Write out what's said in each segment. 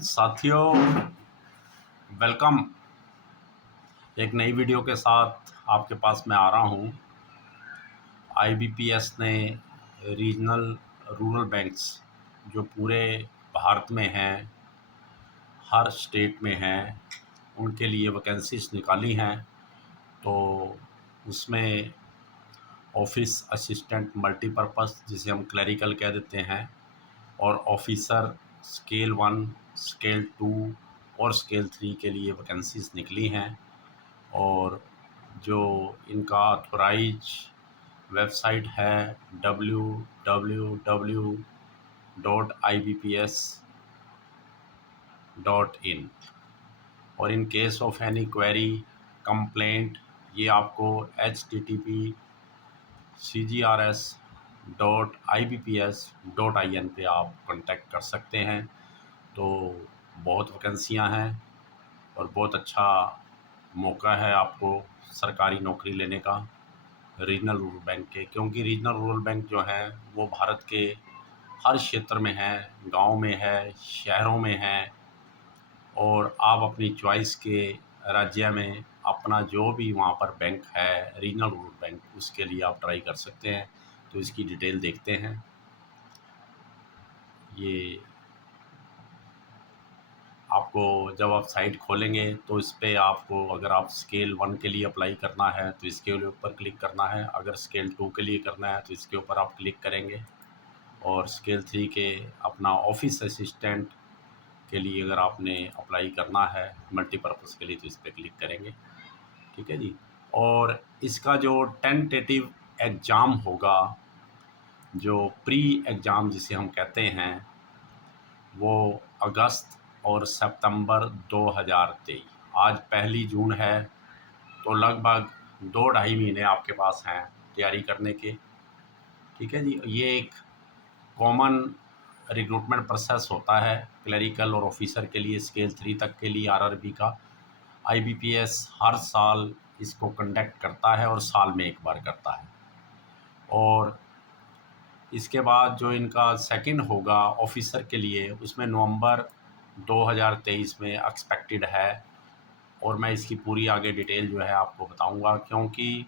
साथियों, वेलकम। एक नई वीडियो के साथ आपके पास मैं आ रहा हूँ। आईबीपीएस ने रीजनल रूरल बैंक्स जो पूरे भारत में हैं, हर स्टेट में हैं, उनके लिए वैकेंसीज निकाली हैं। तो उसमें ऑफिस असिस्टेंट मल्टीपर्पस, जिसे हम क्लरिकल कह देते हैं, और ऑफिसर स्केल 1, स्केल 2 और स्केल 3 के लिए वैकेंसीज निकली हैं। और जो इनका ऑथोराइज वेबसाइट है www.ibps.in। और in case of any query complaint, ये आपको http://cgrs.ibps.in पे आप कांटेक्ट कर सकते हैं। तो बहुत वैकेंसियां हैं और बहुत अच्छा मौका है आपको सरकारी नौकरी लेने का रीजनल रूरल बैंक के, क्योंकि रीजनल रूरल बैंक जो है वो भारत के हर क्षेत्र में है, गांव में है, शहरों में है। और आप अपनी चॉइस के राज्य में अपना जो भी वहाँ पर बैंक है रीजनल रूरल बैंक, उसके लिए आप ट्राई कर सकते हैं। तो इसकी डिटेल देखते हैं। ये आपको जब आप साइट खोलेंगे तो इस पर आपको, अगर आप स्केल 1 के लिए अप्लाई करना है तो इसके ऊपर क्लिक करना है, अगर स्केल 2 के लिए करना है तो इसके ऊपर आप क्लिक करेंगे, और स्केल 3 के अपना ऑफिस असिस्टेंट के लिए अगर आपने अप्लाई करना है मल्टीपर्पज़ के लिए तो इस पर क्लिक करेंगे। ठीक है जी। और इसका जो टेंटेटिव एग्ज़ाम होगा, जो प्री एग्ज़ाम जिसे हम कहते हैं, वो अगस्त और सितंबर 2023। आज 1 जून है, तो लगभग 2-2.5 महीने आपके पास हैं तैयारी करने के। ठीक है जी। ये एक कॉमन रिक्रूटमेंट प्रोसेस होता है क्लरिकल और ऑफिसर के लिए, स्केल 3 तक के लिए आरआरबी का। आईबीपीएस हर साल इसको कंडक्ट करता है और साल में एक बार करता है। और इसके बाद जो इनका सेकंड होगा ऑफिसर के लिए, उसमें नवंबर 2023 में एक्सपेक्टेड है। और मैं इसकी पूरी आगे डिटेल जो है आपको बताऊंगा, क्योंकि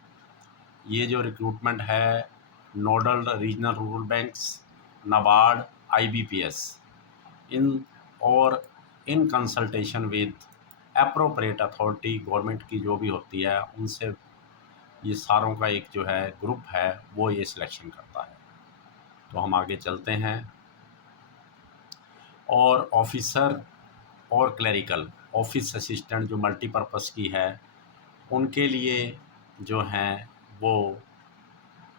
ये जो रिक्रूटमेंट है nodal regional rural banks, NABARD, IBPS, in consultation with appropriate authority, government की जो भी होती है उनसे, ये सारों का एक जो है ग्रुप है वो ये सिलेक्शन करता है। तो हम आगे चलते हैं। और ऑफिसर और क्लरिकल, ऑफिस असिस्टेंट जो मल्टीपर्पज़ की है, उनके लिए जो हैं वो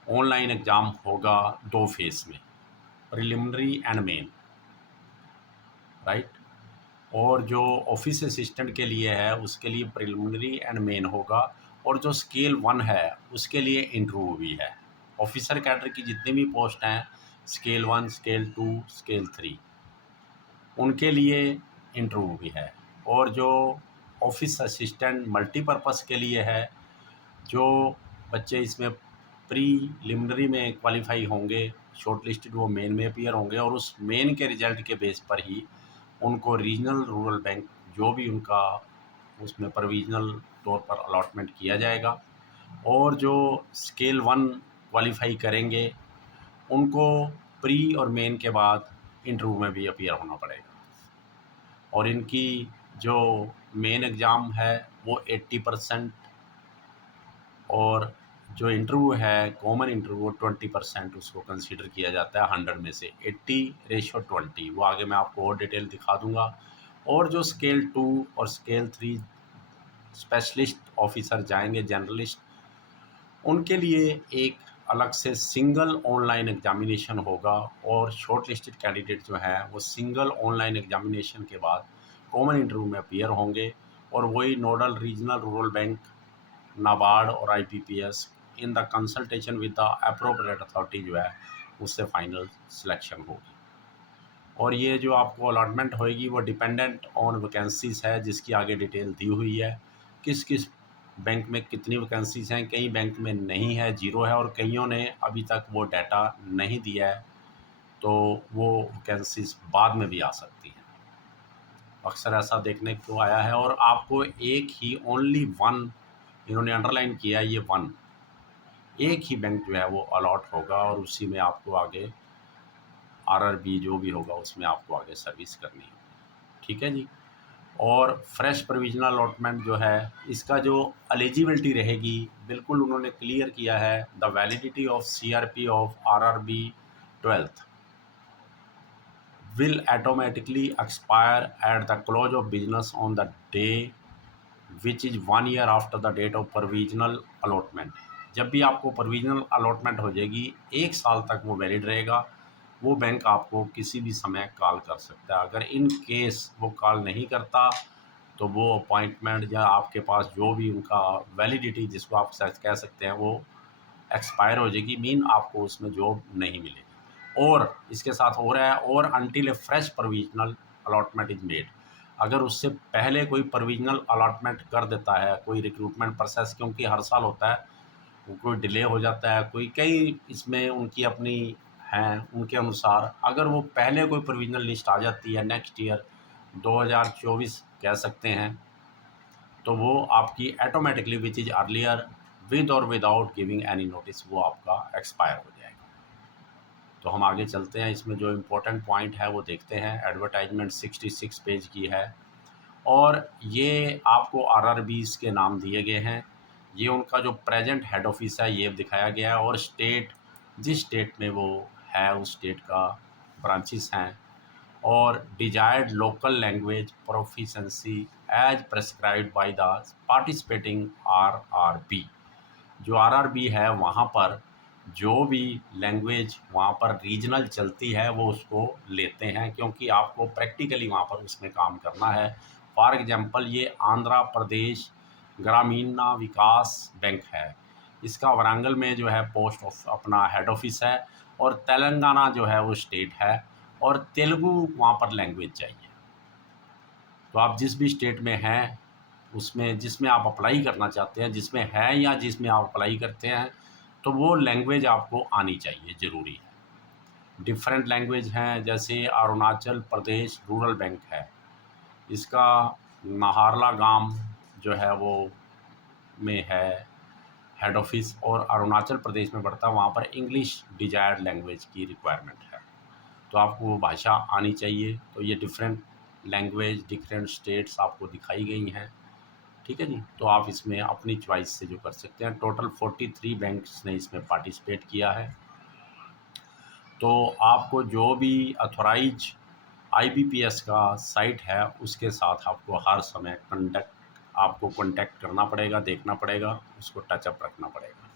ऑनलाइन एग्ज़ाम होगा 2 फेज़ में, प्रिलिमिनरी एंड मेन, राइट। और जो ऑफिस असिस्टेंट के लिए है उसके लिए प्रिलिमिनरी एंड मेन होगा, और जो स्केल 1 है उसके लिए इंटरव्यू भी है। ऑफिसर कैडर की जितनी भी पोस्ट हैं, स्केल 1, स्केल 2, स्केल 3, उनके लिए इंटरव्यू भी है। और जो ऑफिस असिस्टेंट मल्टीपर्पज़ के लिए है, जो बच्चे इसमें प्रीलिमिनरी में क्वालिफाई होंगे, शॉर्ट लिस्टेड, वो मेन में अपीयर होंगे, और उस मेन के रिजल्ट के बेस पर ही उनको रीजनल रूरल बैंक जो भी उनका उसमें प्रोविजनल तौर पर अलॉटमेंट किया जाएगा। और जो स्केल 1 क्वालिफाई करेंगे उनको प्री और मेन के बाद इंटरव्यू में भी अपीयर होना पड़ेगा। और इनकी जो मेन एग्ज़ाम है वो 80%, और जो इंटरव्यू है कॉमन इंटरव्यू 20% उसको कंसीडर किया जाता है 100 में से। 80:20, वो आगे मैं आपको और डिटेल दिखा दूंगा। और जो स्केल 2 और स्केल 3 स्पेशलिस्ट ऑफिसर जाएंगे, जनरलिस्ट, उनके लिए एक अलग से सिंगल ऑनलाइन एग्जामिनेशन होगा। और शॉर्ट लिस्टेड कैंडिडेट जो हैं वो सिंगल ऑनलाइन एग्जामिनेशन के बाद कॉमन इंटरव्यू में अपीयर होंगे, और वही nodal regional rural bank, NABARD और IBPS in the consultation with the appropriate authority जो है उससे फाइनल सिलेक्शन होगी। और ये जो आपको अलॉटमेंट होएगी वो डिपेंडेंट ऑन वैकेंसीज है, जिसकी आगे डिटेल दी हुई है, किस किस बैंक में कितनी वैकेंसीज हैं। कई बैंक में नहीं है, 0 है, और कईयों ने अभी तक वो डाटा नहीं दिया है, तो वो वैकेंसीज बाद में भी आ सकती हैं। अक्सर ऐसा देखने को आया है। और आपको एक ही ओनली वन, इन्होंने अंडरलाइन किया है ये वन, एक ही बैंक जो है वो अलॉट होगा और उसी में आपको आगे आरआरबी जो भी होगा उसमें आपको आगे सर्विस करनी है। ठीक है जी। और फ्रेश प्रोविजनल अलॉटमेंट जो है इसका जो एलिजिबिलिटी रहेगी, बिल्कुल उन्होंने क्लियर किया है, the validity of CRP of RRB 12th will automatically expire at the close of business on the day which is 1 year after the date of provisional allotment। जब भी आपको प्रोविजनल अलॉटमेंट हो जाएगी 1 साल तक वो वैलिड रहेगा। वो बैंक आपको किसी भी समय कॉल कर सकता है। अगर इन केस वो कॉल नहीं करता तो वो अपॉइंटमेंट या आपके पास जो भी उनका वैलिडिटी जिसको आप कह सकते हैं वो एक्सपायर हो जाएगी, मीन आपको उसमें जॉब नहीं मिलेगी। और इसके साथ हो रहा है, और until A fresh provisional allotment is made, अगर उससे पहले कोई प्रोविजनल अलॉटमेंट कर देता है, कोई रिक्रूटमेंट प्रोसेस क्योंकि हर साल होता है, वो कोई डिले हो जाता है, कोई कई इसमें उनकी अपनी हैं, उनके अनुसार अगर वो पहले कोई प्रोविजनल लिस्ट आ जाती है नेक्स्ट ईयर 2024 कह सकते हैं, तो वो आपकी automatically which is earlier with और विदाउट गिविंग एनी नोटिस वो आपका एक्सपायर हो जाएगा। तो हम आगे चलते हैं, इसमें जो इम्पोर्टेंट पॉइंट है वो देखते हैं। एडवर्टाइजमेंट 66 पेज की है और ये आपको आरआरबीज़ के नाम दिए गए हैं। ये उनका जो प्रेजेंट हेड ऑफिस है ये दिखाया गया है और स्टेट, जिस स्टेट में वो है उस स्टेट का ब्रांचेस हैं। और desired local language proficiency as prescribed by the participating RRB. जो आरआरबी है वहाँ पर जो भी लैंग्वेज वहाँ पर रीजनल चलती है वो उसको लेते हैं, क्योंकि आपको प्रैक्टिकली वहाँ पर उसमें काम करना है। फॉर एग्जांपल ये आंध्र प्रदेश ग्रामीण विकास बैंक है, इसका वरांगल में जो है पोस्ट ऑफ अपना हेड ऑफिस है, और तेलंगाना जो है वो स्टेट है, और तेलुगु वहाँ पर लैंग्वेज चाहिए। तो आप जिस भी स्टेट में हैं उसमें जिसमें आप अप्लाई करना चाहते हैं, जिसमें है या जिसमें आप अप्लाई करते हैं, तो वो लैंग्वेज आपको आनी चाहिए, ज़रूरी है। डिफरेंट लैंग्वेज हैं, जैसे अरुणाचल प्रदेश रूरल बैंक है, इसका नाहरला गांव जो है वो में है हेड ऑफिस, और अरुणाचल प्रदेश में पड़ता है, वहाँ पर इंग्लिश डिजायर्ड लैंग्वेज की रिक्वायरमेंट है, तो आपको वो भाषा आनी चाहिए। तो ये डिफरेंट लैंग्वेज डिफरेंट स्टेट्स आपको दिखाई गई हैं। ठीक है जी। तो आप इसमें अपनी चॉइस से जो कर सकते हैं। टोटल 43 बैंक्स ने इसमें पार्टिसिपेट किया है। तो आपको जो भी अथोराइज आईबीपीएस का साइट है उसके साथ आपको हर समय आपको कांटेक्ट करना पड़ेगा, देखना पड़ेगा, उसको टचअप रखना पड़ेगा।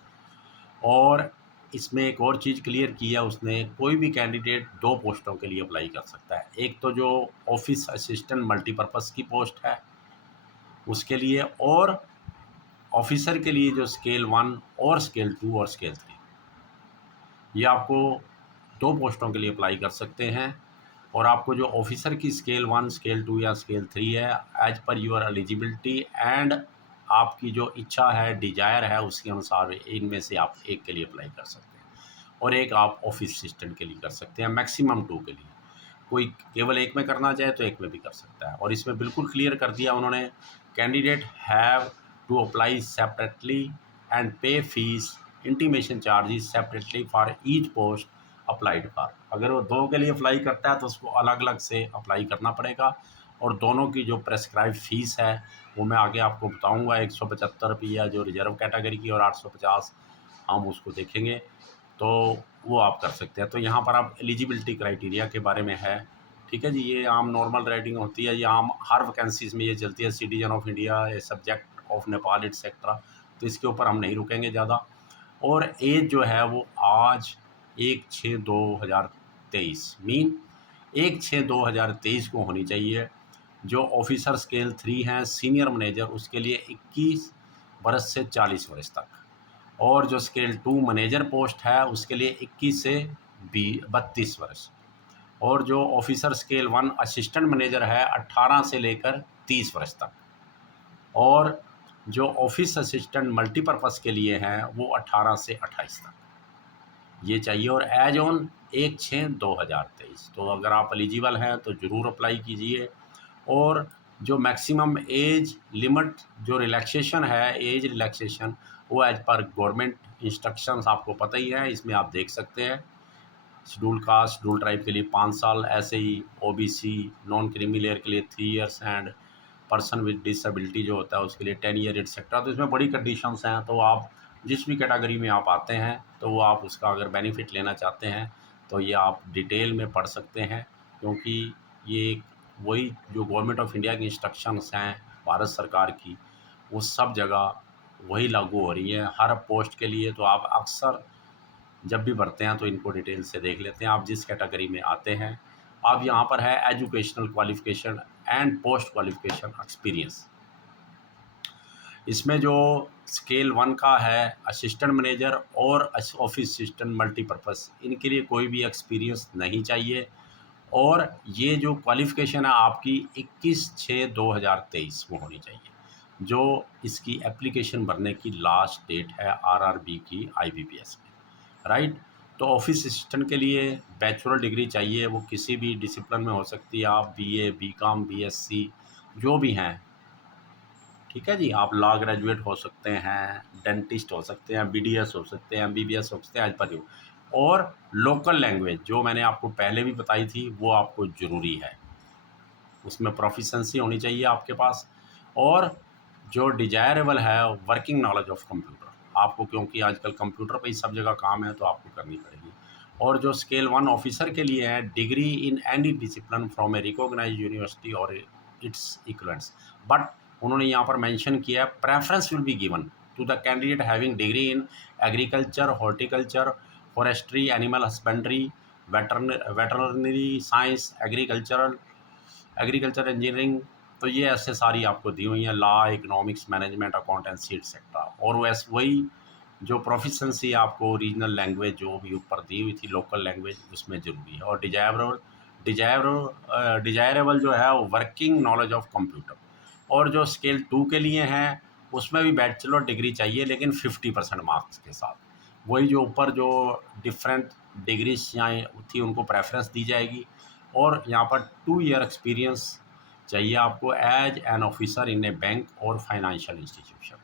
और इसमें एक और चीज़ क्लियर की है उसने, कोई भी कैंडिडेट 2 पोस्टों के लिए अप्लाई कर सकता है। एक तो जो ऑफिस असिस्टेंट मल्टीपर्पज़ की पोस्ट है उसके लिए, और ऑफिसर के लिए जो स्केल 1 और स्केल 2 और स्केल 3, ये आपको 2 पोस्टों के लिए अप्लाई कर सकते हैं। और आपको जो ऑफिसर की स्केल 1 स्केल 2 या स्केल 3 है, as per your eligibility and आपकी जो इच्छा है डिजायर है उसके अनुसार इनमें से आप एक के लिए अप्लाई कर सकते हैं, और एक आप ऑफिस असिस्टेंट के लिए कर सकते हैं, मैक्सिमम 2 के लिए। कोई केवल एक में करना चाहे तो एक में भी कर सकता है। और इसमें बिल्कुल क्लियर कर दिया उन्होंने, candidate have to apply separately and pay fees intimation charges separately for each post applied for. अगर वो 2 के लिए अप्लाई करता है तो उसको अलग अलग से अप्लाई करना पड़ेगा, और दोनों की जो प्रेस्क्राइब फीस है वो मैं आगे आपको बताऊंगा। 175 रुपया जो रिजर्व कैटेगरी की, और 850 हम उसको देखेंगे, तो वो आप कर सकते हैं। तो यहाँ पर आप एलिजिबिलिटी क्राइटेरिया के बारे में है। ठीक है जी। ये आम नॉर्मल राइटिंग होती है, ये आम हर वैकेंसीज में ये चलती है, citizen of India, a subject of Nepal etcetera, तो इसके ऊपर हम नहीं रुकेंगे ज़्यादा। और एज जो है वो आज 1/6/2023 मीन 1/6/2023 को होनी चाहिए। जो ऑफिसर स्केल 3 हैं सीनियर मैनेजर उसके लिए 21 वर्ष से 40 वर्ष तक, और जो स्केल 2 मैनेजर पोस्ट है उसके लिए 21 से 32 वर्ष, और जो ऑफिसर स्केल 1 असिस्टेंट मैनेजर है 18 से लेकर 30 वर्ष तक, और जो ऑफिस असिस्टेंट मल्टीपर्पज़ के लिए हैं वो 18 से 28 तक ये चाहिए, और एज ऑन 1/6/2023। तो अगर आप एलिजिबल हैं तो ज़रूर अप्लाई कीजिए। और जो मैक्सिमम एज लिमिट जो रिलैक्सेशन है, एज रिलैक्सेशन, वो एज पर गवर्नमेंट इंस्ट्रक्शंस आपको पता ही है, इसमें आप देख सकते हैं। शेड्यूल कास्ट शेड्यूल ट्राइब के लिए 5 साल, ऐसे ही ओबीसी नॉन क्रीमी लेयर के लिए 3 years, and person with disability जो होता है उसके लिए 10 ईयर एटसेट्रा। तो इसमें बड़ी कंडीशंस हैं, तो आप जिस भी कैटेगरी में आप आते हैं तो वो आप उसका अगर बेनिफिट लेना चाहते हैं तो ये आप डिटेल में पढ़ सकते हैं, क्योंकि ये वही जो गवर्नमेंट ऑफ इंडिया की इंस्ट्रक्शंस हैं भारत सरकार की, वो सब जगह वही लागू हो रही है हर पोस्ट के लिए। तो आप अक्सर जब भी भरते हैं तो इनको डिटेल से देख लेते हैं। आप जिस कैटेगरी में आते हैं, अब यहाँ पर है educational qualification and post qualification experience. इसमें जो स्केल 1 का है असिस्टेंट मैनेजर और ऑफिस असिस्टेंट मल्टीपर्पज़, इनके लिए कोई भी एक्सपीरियंस नहीं चाहिए। और ये जो क्वालिफ़िकेशन है आपकी 21/6/2023 में होनी चाहिए, जो इसकी एप्लीकेशन भरने की लास्ट डेट है आरआरबी की आईबीपीएस में, राइट। तो ऑफिस असिस्टेंट के लिए बैचलर डिग्री चाहिए, वो किसी भी डिसिप्लिन में हो सकती है, आप बीए, बीकॉम, बीएससी जो भी हैं, ठीक है जी। आप लॉ ग्रेजुएट हो सकते हैं, डेंटिस्ट हो सकते हैं, बीडीएस हो सकते हैं, एमबीबीएस हो सकते हैं, एज पर यू। और लोकल लैंग्वेज जो मैंने आपको पहले भी बताई थी वो आपको ज़रूरी है, उसमें प्रोफिशेंसी होनी चाहिए आपके पास। और जो डिजायरेबल है वर्किंग नॉलेज ऑफ कंप्यूटर आपको, क्योंकि आजकल कंप्यूटर पे ही सब जगह काम है तो आपको करनी पड़ेगी। और जो स्केल 1 ऑफिसर के लिए है degree in any discipline from a recognised university और इट्स इक्वलेंट्स, बट उन्होंने यहाँ पर मेंशन किया है preference will be given to the candidate having degree in agriculture, horticulture, forestry, animal husbandry, veterinary science, agriculture engineering. तो ये ऐसे सारी आपको दी हुई हैं, law, economics, management, accountancy etcetera. और वैसे वही जो प्रोफिशेंसी आपको रीजनल लैंग्वेज जो भी ऊपर दी हुई थी लोकल लैंग्वेज उसमें ज़रूरी है। और डिजायरेबल जो है वो वर्किंग नॉलेज ऑफ कंप्यूटर। और जो स्केल 2 के लिए हैं उसमें भी बैचलर डिग्री चाहिए, लेकिन 50% मार्क्स के साथ। वही जो ऊपर जो डिफरेंट डिग्रीज यहाँ थी उनको प्रेफरेंस दी जाएगी। और यहाँ पर 2 ईयर एक्सपीरियंस चाहिए आपको as an officer in a bank और फाइनेंशियल इंस्टीट्यूशन।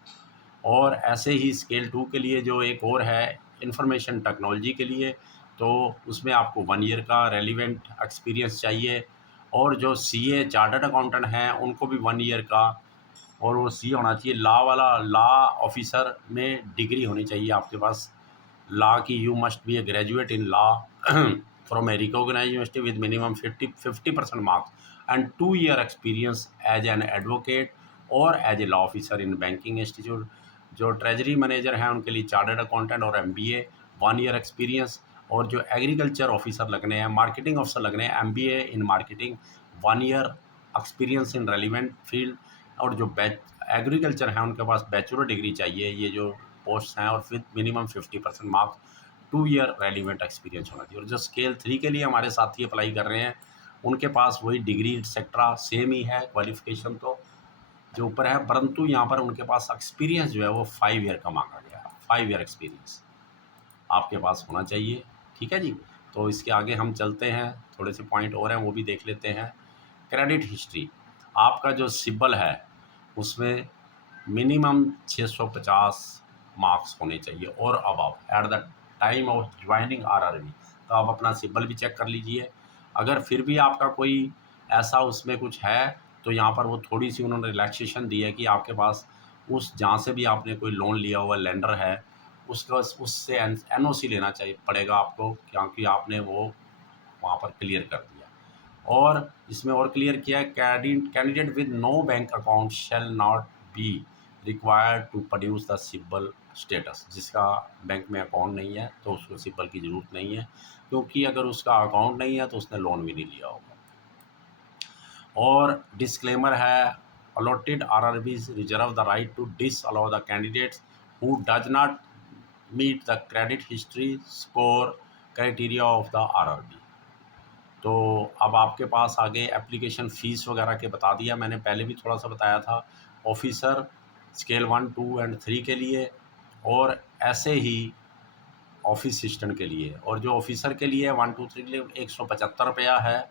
और ऐसे ही स्केल 2 के लिए जो एक और है इंफॉर्मेशन टेक्नोलॉजी के लिए, तो उसमें आपको 1 ईयर का रेलिवेंट एक्सपीरियंस चाहिए। और जो सीए चार्टर्ड अकाउंटेंट हैं उनको भी 1 ईयर का, और वो सी होना चाहिए लॉ वाला। लॉ ऑफिसर में डिग्री होनी चाहिए आपके पास लॉ की, you must be a graduate in law from a recognised university with minimum 50% marks and 2 year experience as an advocate और as a law officer in banking institute. जो treasury manager हैं उनके लिए चार्टर्ड अकाउंटेंट और MBA 1 year experience. और जो agriculture officer लगने हैं, मार्केटिंग ऑफिसर लगने हैं, MBA in marketing 1 year experience in relevant field. और जो एग्रीकल्चर हैं उनके पास बैचलर डिग्री चाहिए, ये जो पोस्ट हैं, और फिर minimum 50% marks, 2 year relevant experience होना चाहिए। और जो स्केल 3 के लिए हमारे साथी अप्लाई कर रहे हैं उनके पास वही डिग्री एक्सेट्रा सेम ही है, क्वालिफिकेशन तो जो ऊपर है, परंतु यहाँ पर उनके पास एक्सपीरियंस जो है वो 5 ईयर का मांगा गया है। 5 ईयर एक्सपीरियंस आपके पास होना चाहिए, ठीक है जी। तो इसके आगे हम चलते हैं, थोड़े से पॉइंट और हैं वो भी देख लेते हैं। क्रेडिट हिस्ट्री, आपका जो सिबिल है उसमें मिनिमम 650 मार्क्स होने चाहिए और above eight the time of joining RRB. तो आप अपना सिबिल भी चेक कर लीजिए। अगर फिर भी आपका कोई ऐसा उसमें कुछ है तो यहाँ पर वो थोड़ी सी उन्होंने रिलैक्सेशन दी है कि आपके पास उस जहाँ से भी आपने कोई लोन लिया हुआ लेंडर है उसका उससे एनओसी लेना चाहिए पड़ेगा आपको, क्योंकि आपने वो वहाँ पर क्लियर कर दिया। और इसमें और क्लियर किया है candidate with no bank account shall not be required to produce the CIBIL status. जिसका बैंक में अकाउंट नहीं है तो उसको सिबिल की ज़रूरत नहीं है, क्योंकि अगर उसका अकाउंट नहीं है तो उसने लोन भी नहीं लिया होगा। और डिस्क्लेमर है allotted RRBs reserve the right to disallow the candidates who does not meet the credit history score criteria of the RRB. तो अब आपके पास आगे एप्लीकेशन फ़ीस वगैरह के बता दिया मैंने, पहले भी थोड़ा सा बताया था। ऑफिसर स्केल 1, 2 एंड 3 के लिए, और ऐसे ही ऑफिस असिस्टेंट के लिए। और जो ऑफिसर के लिए 1, 2, 3 के लिए 175 रुपया है,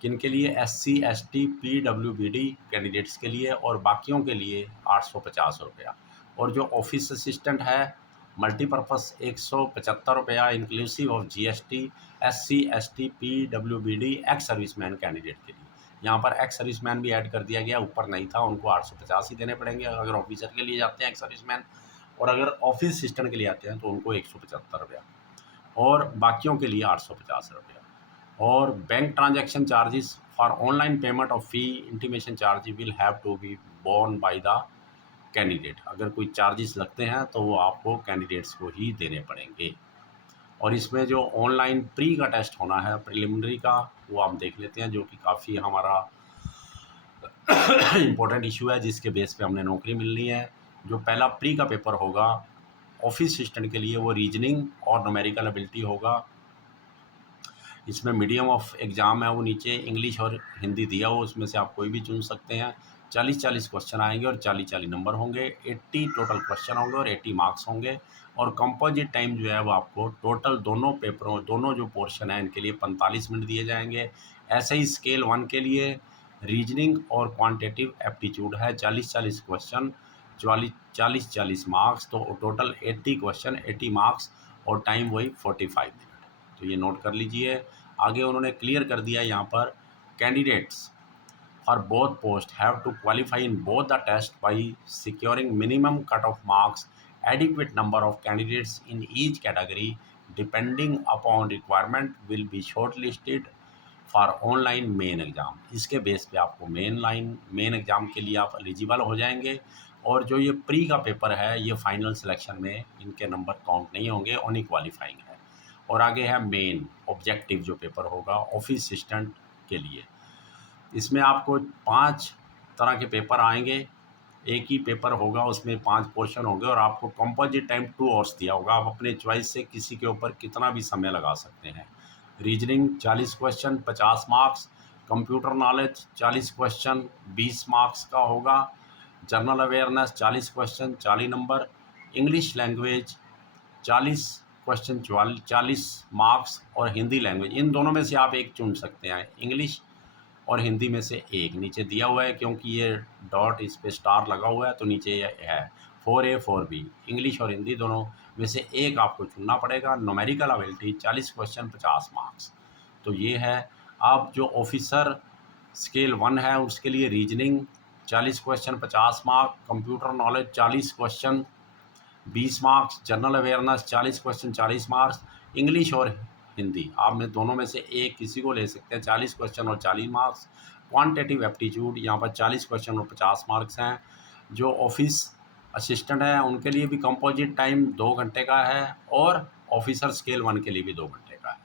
किन के लिए, SC ST PWBD कैंडिडेट्स के लिए, और बाकियों के लिए 850 रुपया। और जो ऑफिस असिस्टेंट है मल्टीपर्पज़ 175 रुपया inclusive of GST SC ST PWBD ex serviceman candidate के लिए। यहाँ पर एक्स सर्विसमैन भी ऐड कर दिया गया, ऊपर नहीं था, उनको 850 ही देने पड़ेंगे अगर ऑफिसर के लिए जाते हैं एक्स सर्विसमैन, और अगर ऑफिस असिस्टेंट के लिए आते हैं तो उनको 175 रुपया, और बाकियों के लिए 850 रुपया। और bank transaction charges for online payment of fee intimation charge will have to be borne by the candidate. अगर कोई चार्जेस लगते हैं तो वो आपको कैंडिडेट्स को ही देने पड़ेंगे। और इसमें जो ऑनलाइन प्री का टेस्ट होना है, प्रिलिमिनरी का, वो हम देख लेते हैं, जो कि काफ़ी हमारा इम्पोर्टेंट इशू है, जिसके बेस पे हमने नौकरी मिलनी है। जो पहला प्री का पेपर होगा ऑफिस असिस्टेंट के लिए, वो रीजनिंग और न्यूमेरिकल एबिलिटी होगा। इसमें मीडियम ऑफ एग्ज़ाम है वो नीचे इंग्लिश और हिंदी दिया हो, उसमें से आप कोई भी चुन सकते हैं। 40-40 क्वेश्चन आएंगे और 40-40 नंबर होंगे। 80 टोटल क्वेश्चन होंगे और 80 मार्क्स होंगे। और कंपोजिट टाइम जो है वो आपको टोटल दोनों पेपरों, दोनों जो पोर्शन है इनके लिए 45 मिनट दिए जाएंगे। ऐसे ही स्केल 1 के लिए रीजनिंग और क्वांटिटेटिव एप्टीट्यूड है 40-40 क्वेश्चन, 40-40 मार्क्स, तो टोटल 80 क्वेश्चन 80 मार्क्स, और टाइम वही 45 मिनट। तो ये नोट कर लीजिए। आगे उन्होंने क्लियर कर दिया यहाँ पर, candidates for both post have to qualify in both the test by securing minimum cut off marks, adequate number of candidates in each category depending upon requirement will be short listed for online main exam. इसके base पे आपको main exam के लिए आप eligible हो जाएंगे। और जो ये प्री का पेपर है ये फाइनल सिलेक्शन में इनके नंबर काउंट नहीं होंगे, ओनली क्वालिफाइंग है। और आगे है मेन ऑब्जेक्टिव जो पेपर होगा ऑफिस असिस्टेंट के लिए। इसमें आपको 5 तरह के पेपर आएंगे, एक ही पेपर होगा, उसमें 5 पोर्शन होंगे, और आपको कंपोजिट टाइम 2 आवर्स दिया होगा। आप अपने चॉइस से किसी के ऊपर कितना भी समय लगा सकते हैं। Reasoning 40 question 50 marks, computer knowledge 40 question 20 marks का होगा, general awareness 40 question 40 number, English language 40 question 40 marks, और हिंदी लैंग्वेज, इन दोनों में से आप एक चुन सकते हैं, इंग्लिश और हिंदी में से एक। नीचे दिया हुआ है क्योंकि ये डॉट इस पे स्टार लगा हुआ है, तो नीचे ये है 4A 4B, इंग्लिश और हिंदी दोनों में से एक आपको चुनना पड़ेगा। Numerical ability 40 question 50 marks. तो ये है। अब जो ऑफिसर स्केल 1 है उसके लिए reasoning 40 question 50 marks, computer knowledge 40 question 20 marks, general awareness 40 question 40 marks, English और हिंदी आप में दोनों में से एक किसी को ले सकते हैं, 40 क्वेश्चन और 40 मार्क्स। क्वांटिटेटिव एप्टीट्यूड यहाँ पर 40 क्वेश्चन और 50 मार्क्स हैं। जो ऑफिस असिस्टेंट है उनके लिए भी कंपोजिट टाइम 2 घंटे का है, और ऑफिसर स्केल 1 के लिए भी 2 घंटे का है।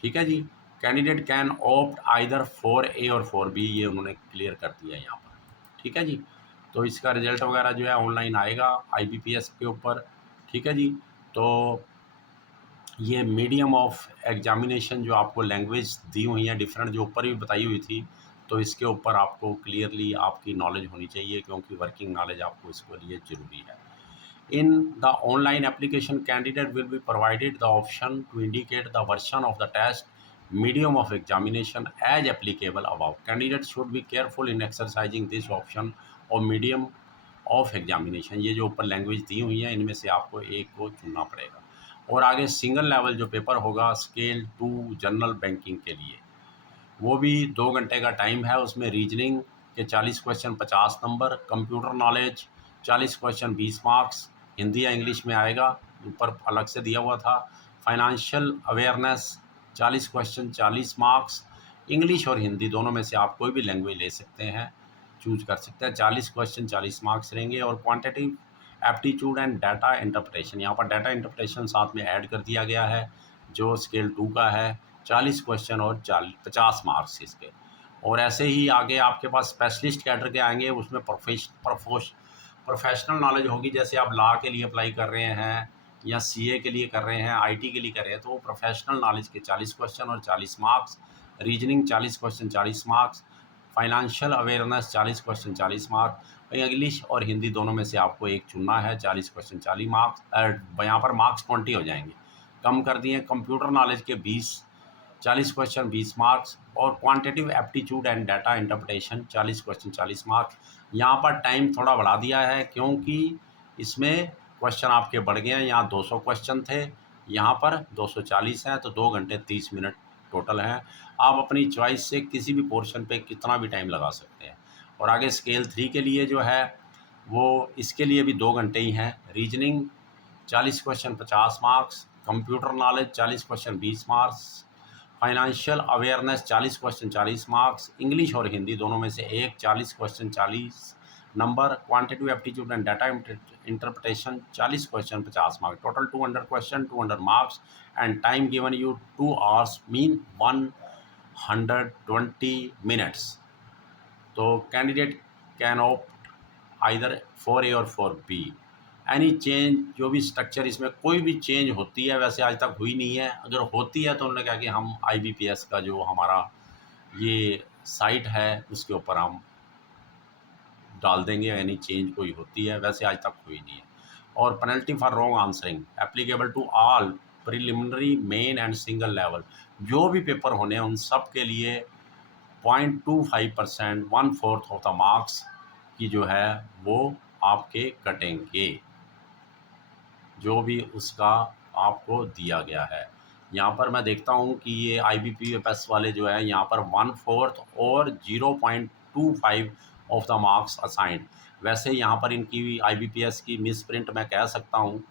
ठीक है जी। Candidate can opt either 4A और 4B, ये उन्होंने क्लियर कर दिया यहाँ पर। ठीक है जी। तो इसका रिजल्ट वगैरह जो है ऑनलाइन आएगा IBPS के ऊपर। ठीक है जी। तो ये मीडियम ऑफ एग्जामिनेशन जो आपको लैंग्वेज दी हुई है डिफरेंट, जो ऊपर भी बताई हुई थी, तो इसके ऊपर आपको क्लियरली आपकी नॉलेज होनी चाहिए, क्योंकि वर्किंग नॉलेज आपको इसके लिए ज़रूरी है। In the online application, candidate will be provided the option to indicate the version of the test, medium of examination as applicable above. Candidate should be careful in exercising this option or medium of examination. ये जो ऊपर language दी हुई है इनमें से आपको एक को चुनना पड़ेगा। और आगे सिंगल लेवल जो पेपर होगा स्केल 2 जनरल बैंकिंग के लिए, वो भी 2 घंटे का टाइम है। उसमें रीजनिंग के 40 question 50 number, computer knowledge 40 question 20 marks, Hindi या इंग्लिश में आएगा, ऊपर अलग से दिया हुआ था। Financial awareness 40 question 40 marks, English और हिंदी दोनों में से आप कोई भी लैंग्वेज ले सकते हैं, चूज कर सकते हैं। 40 क्वेश्चन 40 मार्क्स रहेंगे। और quantitative aptitude and data interpretation, यहाँ पर डाटा इंटरप्रिटेशन साथ में ऐड कर दिया गया है, जो स्केल 2 का है, 40 क्वेश्चन और 50 मार्क्स इसके। और ऐसे ही आगे आपके पास स्पेशलिस्ट कैडर के आएंगे, उसमें प्रोफेशनल नॉलेज होगी। जैसे आप लॉ के लिए अप्लाई कर रहे हैं या CA के लिए कर रहे हैं, IT के लिए कर रहे हैं, तो वो प्रोफेशनल नॉलेज के 40 क्वेश्चन और 40 marks, reasoning 40 question 40 marks, financial awareness 40 question 40 marks, English और हिंदी दोनों में से आपको एक चुनना है, 40 क्वेश्चन 40 मार्क्स। यहाँ पर मार्क्स 20 हो जाएंगे, कम कर दिए। कंप्यूटर नॉलेज के 20 40 क्वेश्चन 20 मार्क्स, और quantitative aptitude and data interpretation 40 question 40 marks. यहाँ पर टाइम थोड़ा बढ़ा दिया है क्योंकि इसमें क्वेश्चन आपके बढ़ गए हैं। यहाँ 200 क्वेश्चन थे, यहाँ पर 240 हैं, तो 2 घंटे 30 मिनट टोटल हैं। आप अपनी चॉइस से किसी भी पोर्शन पे कितना भी टाइम लगा सकते हैं। और आगे स्केल 3 के लिए जो है वो इसके लिए भी 2 घंटे ही हैं। Reasoning 40 question 50 marks, computer knowledge 40 question 20 marks, financial awareness 40 question 40 marks, English और हिंदी दोनों में से एक 40 question 40 number, quantitative aptitude and data interpretation 40 question 50 marks, total 200 question 200 marks, and time given you 2 hours mean 120 minutes. तो candidate can opt either 4A और 4B। Any change, जो भी structure इसमें कोई भी चेंज होती है, वैसे आज तक हुई नहीं है। अगर होती है तो उन्होंने कहा कि हम IBPS का जो हमारा ये साइट है उसके ऊपर हम डाल देंगे, एनी चेंज कोई होती है, वैसे आज तक हुई नहीं है। और penalty for wrong answering applicable to all preliminary, main and single level, जो भी पेपर होने हैं उन सब के लिए 0.25%, 1/4 ऑफ द मार्क्स की जो है वो आपके कटेंगे, जो भी उसका आपको दिया गया है। यहाँ पर मैं देखता हूँ कि ये IBPS वाले जो है यहाँ पर 1/4 और 0.25 ऑफ द मार्क्स असाइंड। वैसे यहाँ पर इनकी IBPS की मिस प्रिंट मैं कह सकता हूँ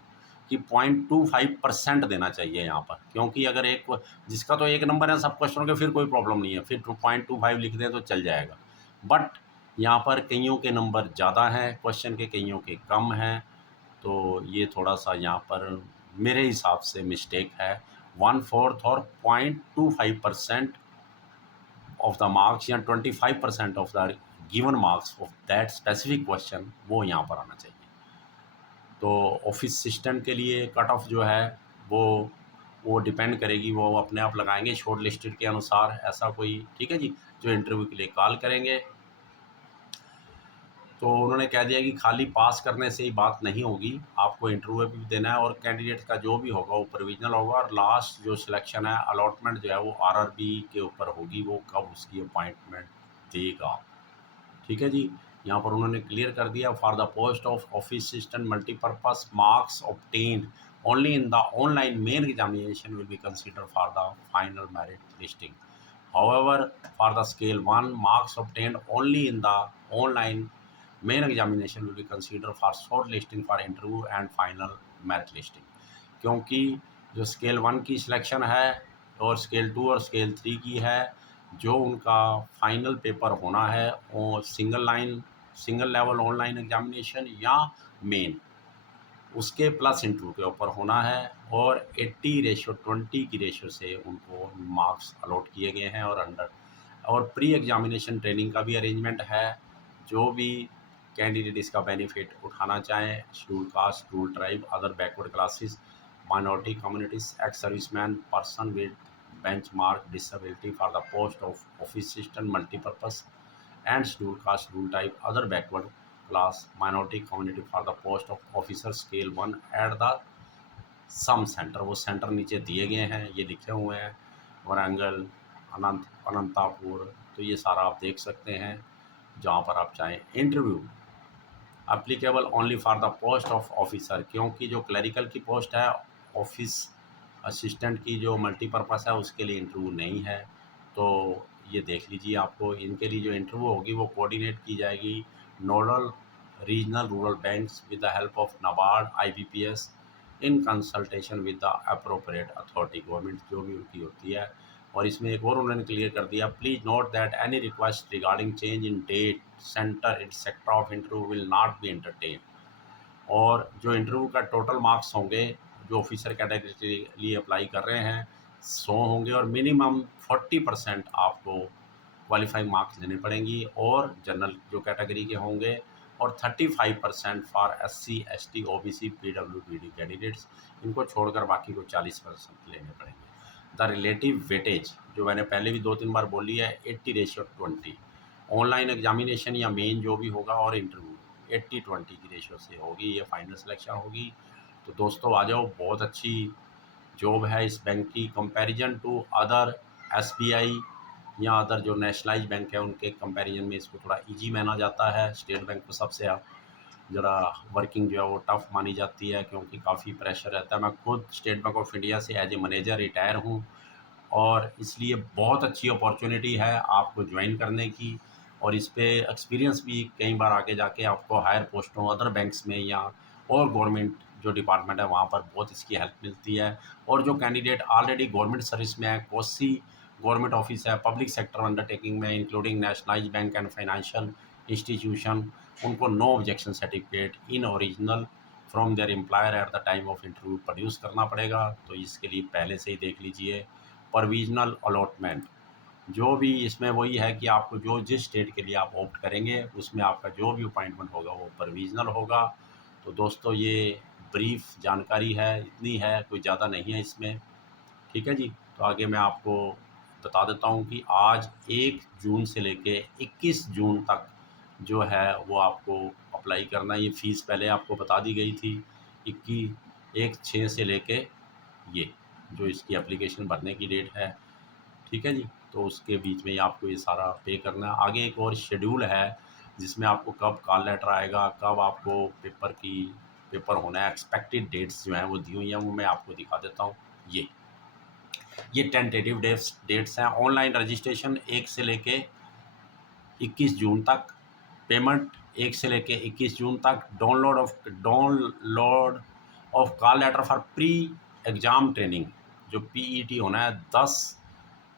कि 0.25% देना चाहिए यहाँ पर, क्योंकि अगर एक जिसका तो एक नंबर है सब क्वेश्चनों के, फिर कोई प्रॉब्लम नहीं है, फिर 0.25 लिख दें तो चल जाएगा। बट यहाँ पर कईयों के नंबर ज़्यादा हैं क्वेश्चन के, कईयों के कम हैं, तो ये थोड़ा सा यहाँ पर मेरे हिसाब से मिस्टेक है। 1/4 और 0.25% ऑफ द मार्क्स या 25% of the given marks of that specific question वो यहाँ पर आना चाहिए। तो ऑफिस असिस्टेंट के लिए कट ऑफ जो है वो डिपेंड करेगी, वो अपने आप लगाएंगे शॉर्ट लिस्टेड के अनुसार, ऐसा कोई, ठीक है जी, जो इंटरव्यू के लिए कॉल करेंगे। तो उन्होंने कह दिया कि खाली पास करने से ही बात नहीं होगी, आपको इंटरव्यू भी देना है, और कैंडिडेट का जो भी होगा वो प्रोविजनल होगा, और लास्ट जो सिलेक्शन है अलॉटमेंट जो है वो RRB के ऊपर होगी, वो कब उसकी अपॉइंटमेंट देगा, ठीक है जी। यहाँ पर उन्होंने क्लियर कर दिया, for the post of office assistant multipurpose marks obtained only in the online main examination will be consider for the final merit listing. However, for the scale 1, marks obtained only in the online main examination will be considered for short listing for interview and final merit listing। क्योंकि जो scale 1 की selection है और scale 2 और scale 3 की है, जो उनका फाइनल पेपर होना है वो सिंगल लेवल ऑनलाइन एग्जामिनेशन या मेन, उसके प्लस इंटरव्यू के ऊपर होना है, और 80:20 की रेशो से उनको मार्क्स अलॉट किए गए हैं। और प्री एग्जामिनेशन ट्रेनिंग का भी अरेंजमेंट है। जो भी कैंडिडेट इसका बेनिफिट उठाना चाहें, schedule caste, schedule tribe, other backward classes, minority communities, ex serviceman, person with benchmark disability for the post of office assistant multipurpose, and scheduled caste, scheduled type, other backward class, minority community for the post of officer scale 1 at the same centre, वो centre नीचे दिए गए हैं, ये लिखे हुए हैं, वरंगल, अनंतापुर, तो ये सारा आप देख सकते हैं जहाँ पर आप चाहें। Interview applicable only for the post of officer, क्योंकि जो क्लरिकल की पोस्ट है, ऑफिस असिस्टेंट की जो मल्टीपर्पज़ है उसके लिए इंटरव्यू नहीं है। तो ये देख लीजिए, आपको इनके लिए जो इंटरव्यू होगी वो कोऑर्डिनेट की जाएगी nodal regional rural banks with the help of NABARD IBPS in consultation with the appropriate authority, government जो भी उनकी होती है। और इसमें एक और उन्होंने क्लियर कर दिया, please note that any request regarding change in date, centre, in sector of interview will not be entertain. और जो इंटरव्यू का टोटल मार्क्स होंगे, जो ऑफिसर कैटेगरी के लिए अप्लाई कर रहे हैं 100 होंगे, और मिनिमम 40% आपको क्वालिफाइंग मार्क्स देने पड़ेंगी, और जनरल जो कैटेगरी के होंगे, और 35% for SC ST OBC PWBD candidates, इनको छोड़कर बाकी को 40% लेने पड़ेंगे। द रिलेटिव वेटेज जो मैंने पहले भी 2-3 बार बोली है, 80:20, ऑनलाइन एग्जामिनेशन या मेन जो भी होगा और इंटरव्यू 80:20 की रेशो से होगी, ये फाइनल सिलेक्शन होगी। तो दोस्तों आ जाओ, बहुत अच्छी जॉब है इस बैंक की, कंपैरिजन टू अदर SBI या अदर जो नेशनलाइज बैंक है उनके कंपैरिजन में इसको थोड़ा इजी माना जाता है। स्टेट बैंक को सबसे ज़रा वर्किंग जो है वो टफ़ मानी जाती है, क्योंकि काफ़ी प्रेशर रहता है। मैं खुद स्टेट बैंक ऑफ इंडिया से एज ए मैनेजर रिटायर हूँ, और इसलिए बहुत अच्छी अपॉर्चुनिटी है आपको ज्वाइन करने की, और इस पे एक्सपीरियंस भी कई बार आगे जाके आपको हायर पोस्टों अदर बैंक्स में या और गवर्नमेंट जो डिपार्टमेंट है वहाँ पर बहुत इसकी हेल्प मिलती है। और जो कैंडिडेट ऑलरेडी गवर्नमेंट सर्विस में है, कोई गवर्नमेंट ऑफिस है, पब्लिक सेक्टर अंडरटेकिंग में including nationalise bank and financial institution, उनको no objection certificate in original from their employer at the time of interview produce करना पड़ेगा। तो इसके लिए पहले से ही देख लीजिए प्रोविजनल अलॉटमेंट। जो भी इसमें वही है कि आपको जो जिस स्टेट के लिए आप ऑप्ट करेंगे उसमें आपका जो भी अपॉइंटमेंट होगा वो प्रोविजनल होगा। तो दोस्तों ये ब्रीफ जानकारी है, इतनी है, कोई ज़्यादा नहीं है इसमें। ठीक है जी। तो आगे मैं आपको बता देता हूँ कि आज 1 जून से लेके 21 जून तक जो है वो आपको अप्लाई करना है। ये फ़ीस पहले आपको बता दी गई थी, 1/6 से लेके ये जो इसकी एप्लीकेशन भरने की डेट है। ठीक है जी। तो उसके बीच में ही आपको ये सारा पे करना है। आगे एक और शेड्यूल है जिसमें आपको कब कॉल लेटर आएगा, कब आपको पेपर होना है, एक्सपेक्टेड डेट्स जो हैं वो दी हुई हैं, वो मैं आपको दिखा देता हूँ। ये टेंटेटिव डेट्स हैं। ऑनलाइन रजिस्ट्रेशन 1 से लेके 21 जून तक, पेमेंट 1 से लेके 21 जून तक, download of call letter for pre exam training जो PET होना है 10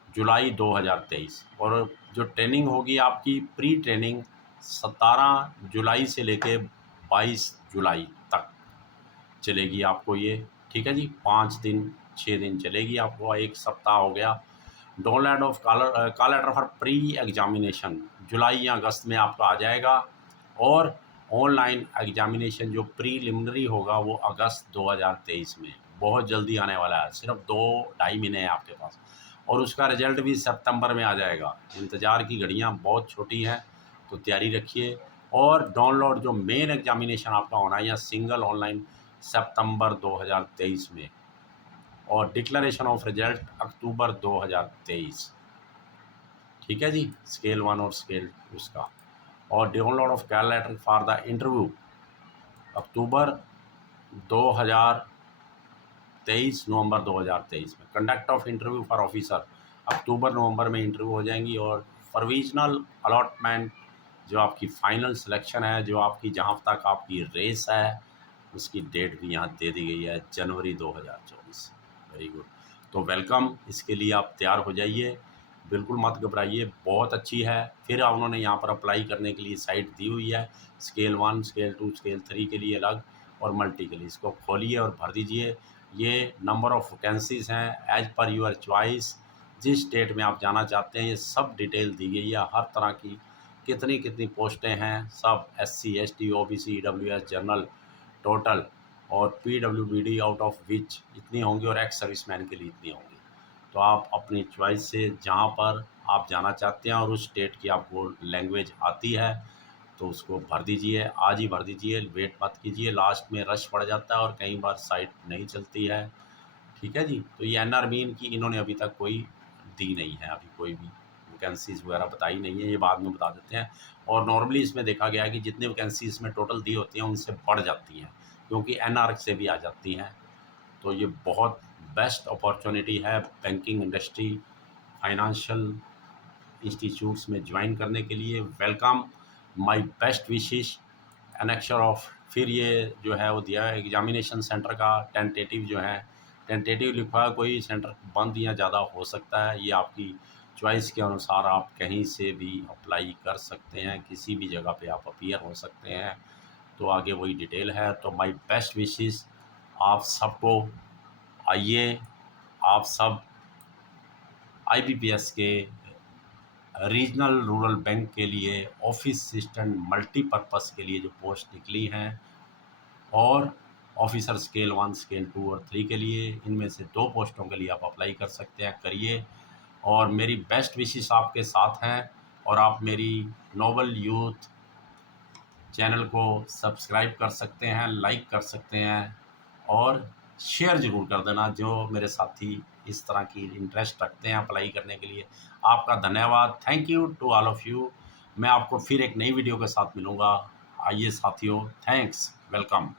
जुलाई 2023, और जो ट्रेनिंग होगी आपकी प्री ट्रेनिंग 17 जुलाई से लेके 22 जुलाई तक चलेगी आपको ये। ठीक है जी। 5 दिन 6 दिन चलेगी आपको, 1 सप्ताह हो गया। Download of call letter for pre examination जुलाई या अगस्त में आपका आ जाएगा, और ऑनलाइन एग्जामिनेशन जो प्रीलिमिनरी होगा वो अगस्त 2023 में, बहुत जल्दी आने वाला है, सिर्फ 2-2.5 महीने हैं आपके पास, और उसका रिजल्ट भी सितंबर में आ जाएगा। इंतज़ार की घड़ियां बहुत छोटी हैं, तो तैयारी रखिए। और डाउनलोड जो मेन एग्जामिनेशन आपका होना है या सिंगल ऑनलाइन, सितंबर 2023 में, और डिक्लेरेशन ऑफ रिजल्ट अक्टूबर 2023। ठीक है जी। स्केल 1 और स्केल 2 उसका, और download of call letter for the interview अक्टूबर 2023, नवंबर 2023 में। Conduct of interview for officer अक्टूबर नवंबर में इंटरव्यू हो जाएंगी, और प्रोविजनल अलॉटमेंट जो आपकी फाइनल सिलेक्शन है, जो आपकी जहाँ तक आपकी रेस है, उसकी डेट भी यहाँ दे दी गई है, जनवरी 2024। Very good. तो वेलकम, इसके लिए आप तैयार हो जाइए, बिल्कुल मत घबराइए, बहुत अच्छी है। फिर उन्होंने यहाँ पर अप्लाई करने के लिए साइट दी हुई है, स्केल 1, स्केल 2, स्केल 3 के लिए अलग और मल्टी के लिए। इसको खोलिए और भर दीजिए। ये नंबर ऑफ़ वैकेंसीज़ हैं एज पर यूर चॉइस, जिस स्टेट में आप जाना चाहते हैं ये सब डिटेल दी गई है, हर तरह की कितनी कितनी पोस्टें हैं, सब SC ST OBC EWS general total, और PWBD आउट ऑफ विच इतनी होंगी, और एक्स सर्विसमैन के लिए इतनी होंगी। तो आप अपनी चॉइस से जहाँ पर आप जाना चाहते हैं और उस स्टेट की आपको लैंग्वेज आती है तो उसको भर दीजिए, आज ही भर दीजिए, वेट मत कीजिए, लास्ट में रश पड़ जाता है और कई बार साइट नहीं चलती है। ठीक है जी। तो ये NRBN की इन्होंने अभी तक कोई दी नहीं है, अभी कोई भी वैकेंसीज़ वगैरह बताई नहीं है, ये बाद में बता देते हैं। और नॉर्मली इसमें देखा गया है कि जितनी वैकेंसी इसमें टोटल दी होती हैं उनसे बढ़ जाती हैं, क्योंकि NR से भी आ जाती हैं। तो ये बहुत बेस्ट अपॉर्चुनिटी है बैंकिंग इंडस्ट्री, फाइनेंशियल इंस्टीट्यूट्स में ज्वाइन करने के लिए। Welcome, my best wishes, annexure of. फिर ये जो है वो दिया है एग्जामिनेशन सेंटर का टेंटेटिव जो है, टेंटेटिव लिखा है, कोई सेंटर बंद या ज़्यादा हो सकता है, ये आपकी चॉइस के अनुसार आप कहीं से भी अप्लाई कर सकते हैं, किसी भी जगह पे आप अपीयर हो सकते हैं। तो आगे वही डिटेल है। तो माय बेस्ट विशेस आप सबको। आइए आप सब IBPS के रीजनल रूरल बैंक के लिए ऑफिस असिस्टेंट मल्टीपर्पज़ के लिए जो पोस्ट निकली हैं, और ऑफिसर स्केल 1, स्केल 2 और 3 के लिए, इनमें से 2 पोस्टों के लिए आप अप्लाई कर सकते हैं, करिए। और मेरी बेस्ट विशेस आपके साथ हैं, और आप मेरी नोबल यूथ चैनल को सब्सक्राइब कर सकते हैं, लाइक कर सकते हैं, और शेयर ज़रूर कर देना जो मेरे साथी इस तरह की इंटरेस्ट रखते हैं अप्लाई करने के लिए। आपका धन्यवाद, thank you to all of you. मैं आपको फिर एक नई वीडियो के साथ मिलूँगा। आइए साथियों, थैंक्स, वेलकम।